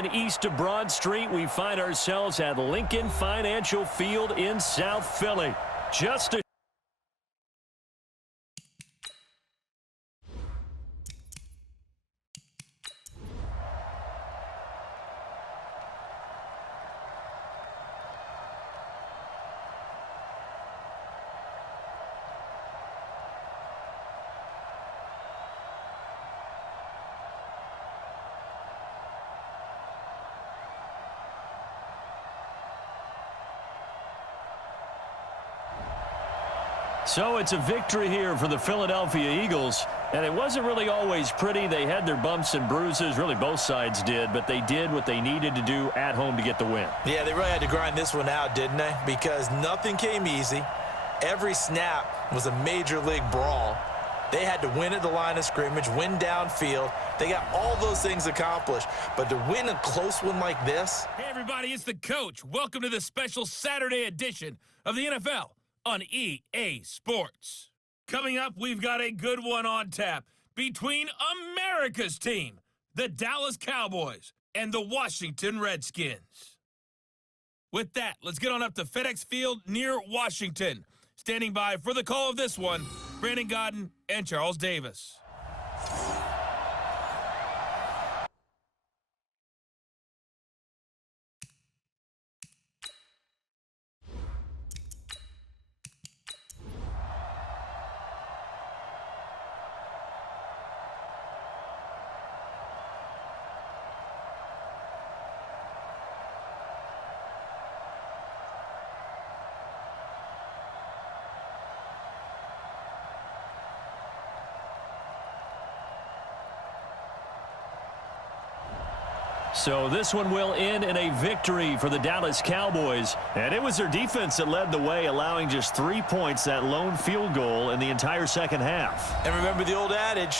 and east of Broad Street, we find ourselves at Lincoln Financial Field in South Philly. Just a So it's a victory here for the Philadelphia Eagles, and it wasn't really always pretty. They had their bumps and bruises, really both sides did, but they did what they needed to do at home to get the win. Yeah, they really had to grind this one out, didn't they? Because nothing came easy. Every snap was a major league brawl. They had to win at the line of scrimmage, win downfield. They got all those things accomplished. But to win a close one like this. Hey, everybody, it's the coach. Welcome to the special Saturday edition of the NFL on EA Sports. Coming up, we've got a good one on tap between America's team, the Dallas Cowboys, and the Washington Redskins. With that, let's get on up to FedEx Field near Washington. Standing by for the call of this one, Brandon Godden and Charles Davis. So this one will end in a victory for the Dallas Cowboys. And it was their defense that led the way, allowing just 3 points, that lone field goal in the entire second half. And remember the old adage,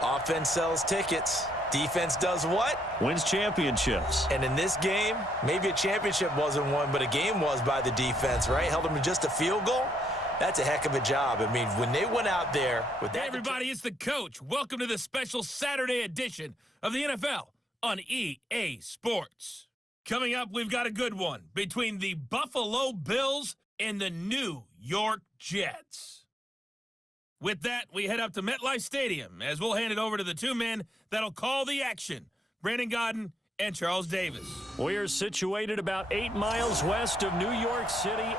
offense sells tickets. Defense does what? Wins championships. And in this game, maybe a championship wasn't won, but a game was by the defense, right? Held them to just a field goal. That's a heck of a job. I mean, when they went out there with that. Hey, everybody, it's the coach. Welcome to the special Saturday edition of the NFL on EA Sports. Coming up, we've got a good one between the Buffalo Bills and the New York Jets. With that, we head up to MetLife Stadium as we'll hand it over to the two men that'll call the action, Brandon Godden and Charles Davis. We are situated about 8 miles west of New York City.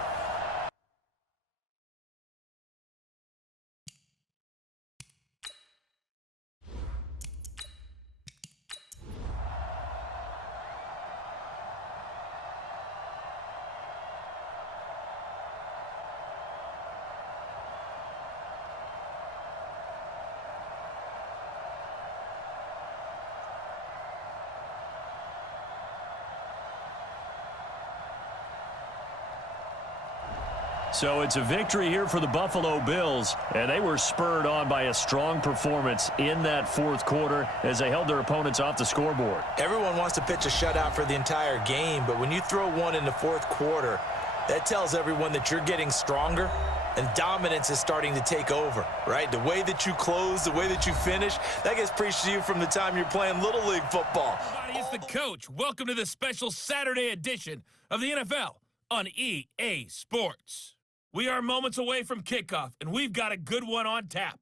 So it's a victory here for the Buffalo Bills, and they were spurred on by a strong performance in that fourth quarter as they held their opponents off the scoreboard. Everyone wants to pitch a shutout for the entire game, but when you throw one in the fourth quarter, that tells everyone that you're getting stronger and dominance is starting to take over, right? The way that you close, the way that you finish, that gets preached to you from the time you're playing Little League football. Everybody, it's the coach. Welcome to the special Saturday edition of the NFL on EA Sports. We are moments away from kickoff, and we've got a good one on tap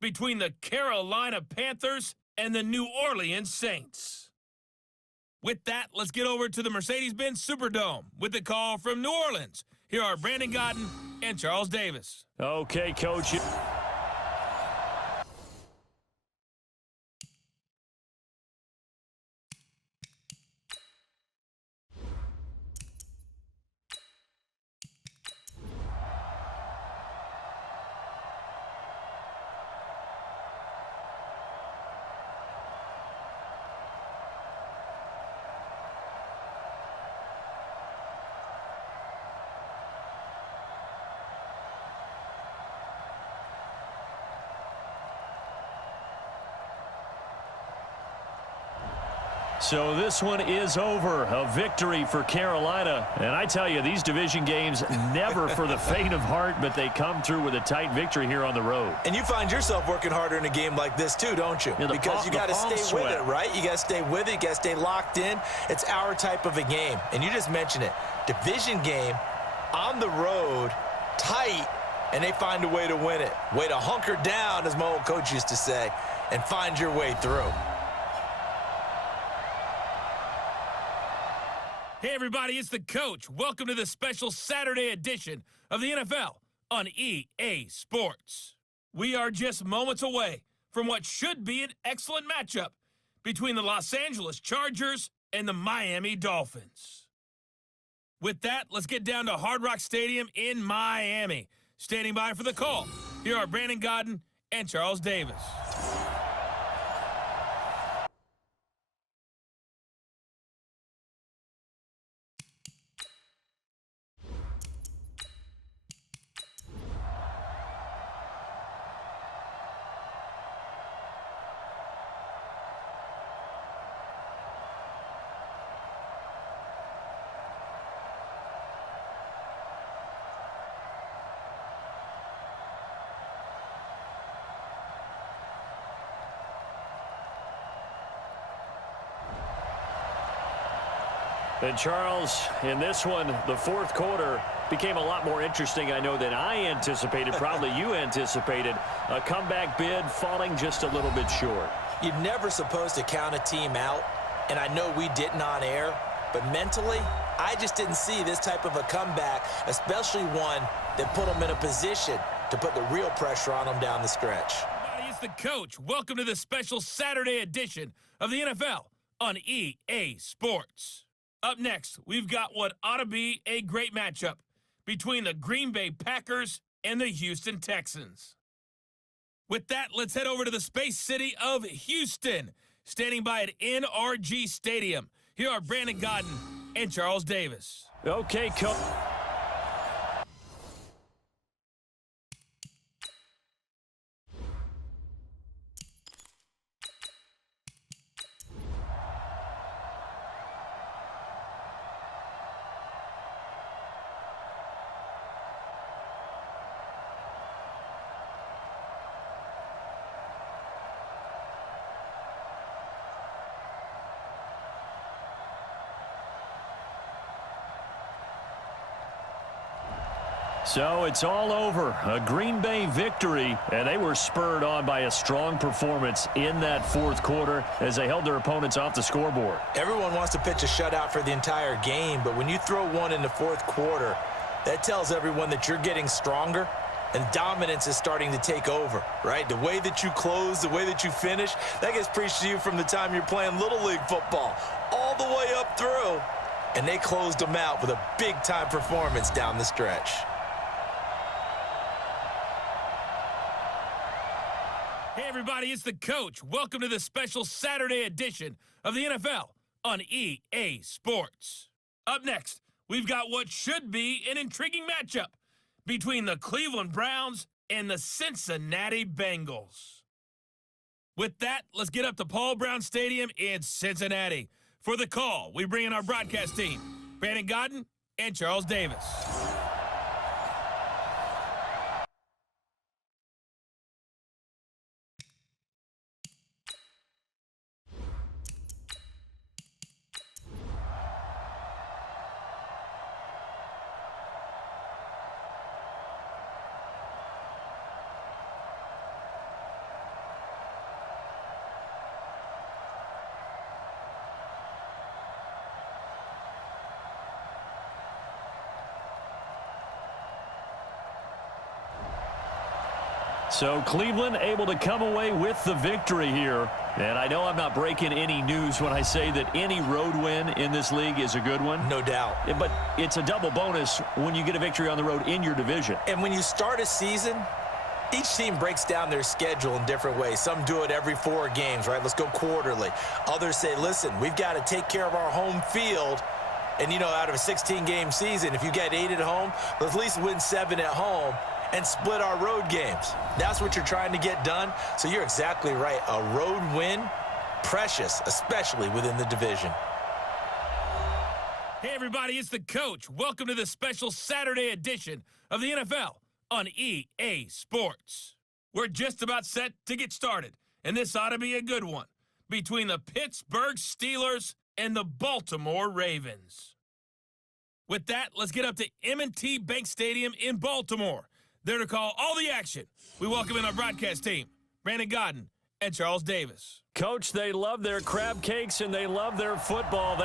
between the Carolina Panthers and the New Orleans Saints. With that, let's get over to the Mercedes-Benz Superdome with the call from New Orleans. Here are Brandon Godden and Charles Davis. Okay, Coach. So this one is over. A victory for Carolina. And I tell you, these division games never for the faint of heart, but they come through with a tight victory here on the road. And you find yourself working harder in a game like this too, don't you? Yeah, because you got to stay with it, right? You got to stay with it. You got to stay locked in. It's our type of a game. And you just mentioned it. Division game on the road, tight, and they find a way to win it. Way to hunker down, as my old coach used to say, and find your way through. Hey, everybody, it's the coach. Welcome to the special Saturday edition of the NFL on EA Sports. We are just moments away from what should be an excellent matchup between the Los Angeles Chargers and the Miami Dolphins. With that, let's get down to Hard Rock Stadium in Miami. Standing by for the call, here are Brandon Gaudin and Charles Davis. And Charles, in this one, the fourth quarter became a lot more interesting, I know, than I anticipated. Probably you anticipated. A comeback bid falling just a little bit short. You're never supposed to count a team out, and I know we didn't on air, but mentally, I just didn't see this type of a comeback, especially one that put them in a position to put the real pressure on them down the stretch. Everybody, it's the coach. Welcome to the special Saturday edition of the NFL on EA Sports. Up next, we've got what ought to be a great matchup between the Green Bay Packers and the Houston Texans. With that, let's head over to the Space City of Houston. Standing by at NRG Stadium, here are Brandon Gaudin and Charles Davis. Okay, coach. So it's all over. A Green Bay victory, and they were spurred on by a strong performance in that fourth quarter as they held their opponents off the scoreboard. Everyone wants to pitch a shutout for the entire game, but when you throw one in the fourth quarter, that tells everyone that you're getting stronger and dominance is starting to take over, right? The way that you close, the way that you finish, that gets preached to you from the time you're playing Little League football all the way up through, and they closed them out with a big-time performance down the stretch. Hey, everybody, it's the coach. Welcome to the special Saturday edition of the NFL on EA Sports. Up next, we've got what should be an intriguing matchup between the Cleveland Browns and the Cincinnati Bengals. With that, let's get up to Paul Brown Stadium in Cincinnati. For the call, we bring in our broadcast team, Brandon Gaudin and Charles Davis. So Cleveland able to come away with the victory here. And I know I'm not breaking any news when I say that any road win in this league is a good one. No doubt. But it's a double bonus when you get a victory on the road in your division. And when you start a season, each team breaks down their schedule in different ways. Some do it every 4 games, right? Let's go quarterly. Others say, listen, we've got to take care of our home field. And, you know, out of a 16-game season, if you get 8 at home, let's at least win 7 at home and split our road games. That's what you're trying to get done. So you're exactly right. A road win precious, especially within the division. Hey, everybody, it's the coach. Welcome to the special Saturday edition of the NFL on EA Sports. We're just about set to get started, and this ought to be a good one between the Pittsburgh Steelers and the Baltimore Ravens. With that, let's get up to M&T Bank Stadium in Baltimore. There to call all the action. We welcome in our broadcast team, Brandon Godden and Charles Davis. Coach, they love their crab cakes and they love their football.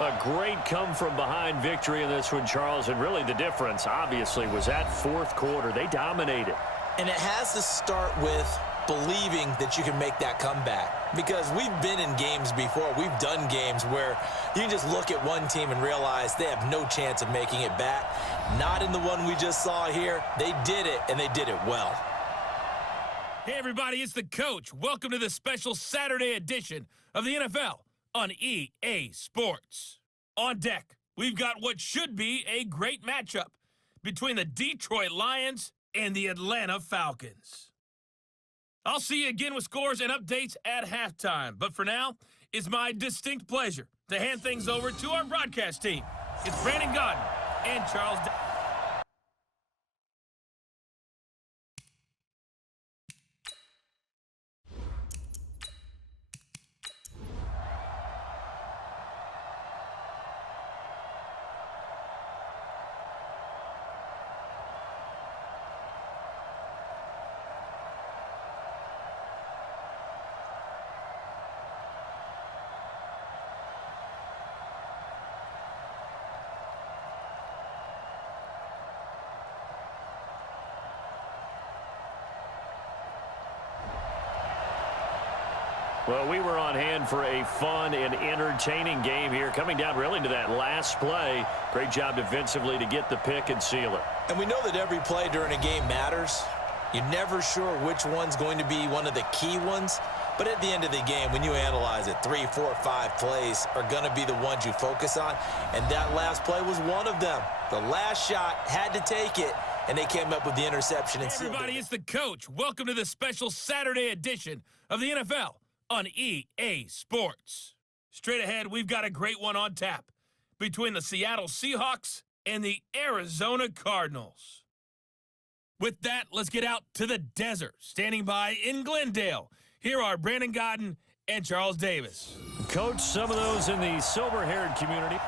A great come-from-behind victory in this one, Charles, and really the difference, obviously, was that fourth quarter. They dominated. And it has to start with believing that you can make that comeback. Because we've been in games before. We've done games where you can just look at one team and realize they have no chance of making it back. Not in the one we just saw here. They did it, and they did it well. Hey, everybody, it's the coach. Welcome to the special Saturday edition of the NFL on EA Sports. On deck, we've got what should be a great matchup between the Detroit Lions and the Atlanta Falcons. I'll see you again with scores and updates at halftime, but for now, it's my distinct pleasure to hand things over to our broadcast team. It's Brandon Godden and Charles Davis. Well, we were on hand for a fun and entertaining game here, coming down really to that last play. Great job defensively to get the pick and seal it. And we know that every play during a game matters. You're never sure which one's going to be one of the key ones. But at the end of the game, when you analyze it, 3, 4, 5 plays are going to be the ones you focus on. And that last play was one of them. The last shot had to take it, and they came up with the interception. And everybody, it's the coach. Welcome to the special Saturday edition of the NFL on EA Sports. Straight ahead, we've got a great one on tap between the Seattle Seahawks and the Arizona Cardinals. With that, let's get out to the desert. Standing by in Glendale, here are Brandon Godden and Charles Davis. Coach, some of those in the silver-haired community.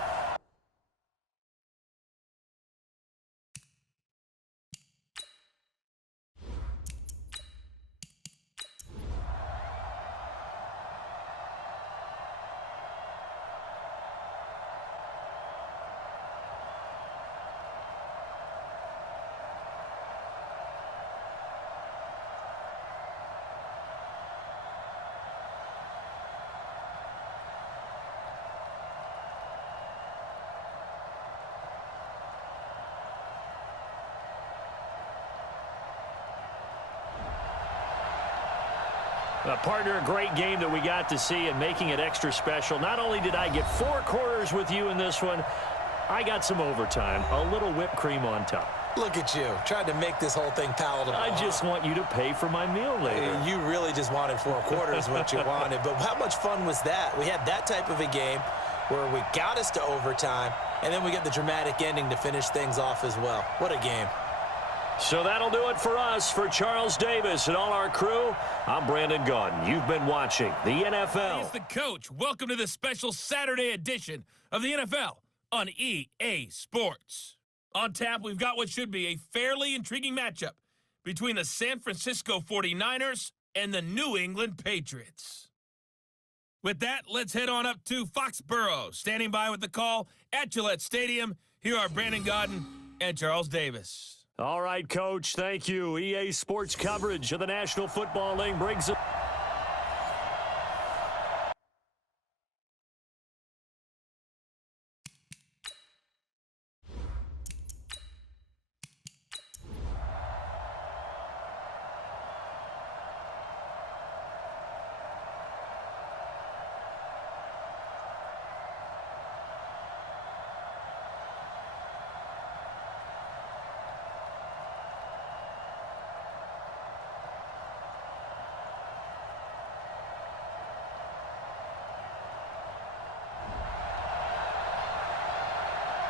Partner, a great game that we got to see and making it extra special. Not only did I get 4 quarters with you in this one, I got some overtime, a little whipped cream on top. Look at you, tried to make this whole thing palatable. I just want you to pay for my meal later. You really just wanted 4 quarters what you wanted, but how much fun was that? We had that type of a game where we got us to overtime, and then we get the dramatic ending to finish things off as well. What a game. So that'll do it for us. For Charles Davis and all our crew, I'm Brandon Godden. You've been watching the NFL. He's the coach. Welcome to the special Saturday edition of the NFL on EA Sports. On tap, we've got what should be a fairly intriguing matchup between the San Francisco 49ers and the New England Patriots. With that, let's head on up to Foxborough. Standing by with the call at Gillette Stadium, here are Brandon Godden and Charles Davis. All right, Coach, thank you. EA Sports coverage of the National Football League brings it.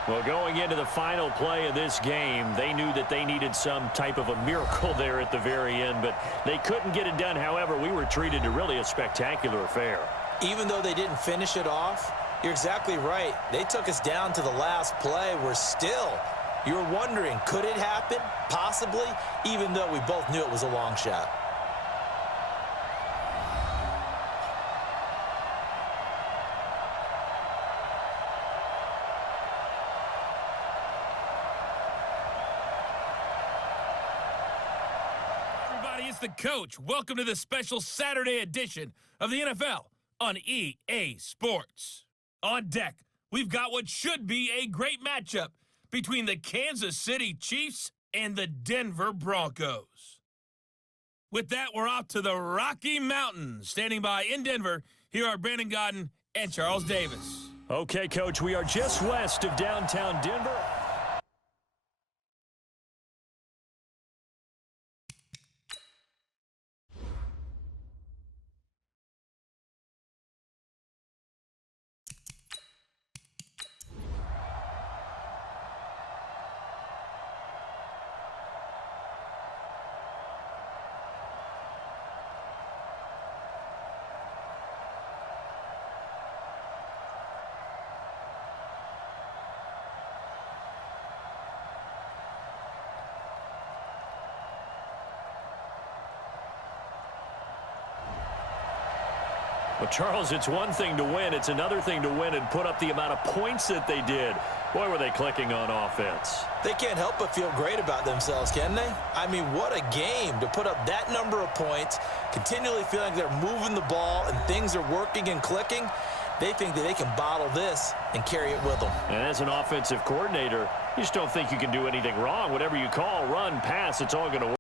Well, going into the final play of this game, they knew that they needed some type of a miracle there at the very end, but they couldn't get it done. However, we were treated to really a spectacular affair. Even though they didn't finish it off, you're exactly right. They took us down to the last play. You were wondering, could it happen? Possibly, even though we both knew it was a long shot. It's the coach. Welcome to the special Saturday edition of the NFL on EA Sports. On deck, we've got what should be a great matchup between the Kansas City Chiefs and the Denver Broncos. With that, we're off to the Rocky Mountains. Standing by in Denver, here are Brandon Godden and Charles Davis. Okay, Coach, we are just west of downtown Denver. Well, Charles, it's one thing to win. It's another thing to win and put up the amount of points that they did. Boy, were they clicking on offense. They can't help but feel great about themselves, can they? I mean, what a game to put up that number of points, continually feeling they're moving the ball and things are working and clicking. They think that they can bottle this and carry it with them. And as an offensive coordinator, you just don't think you can do anything wrong. Whatever you call, run, pass, it's all going to work.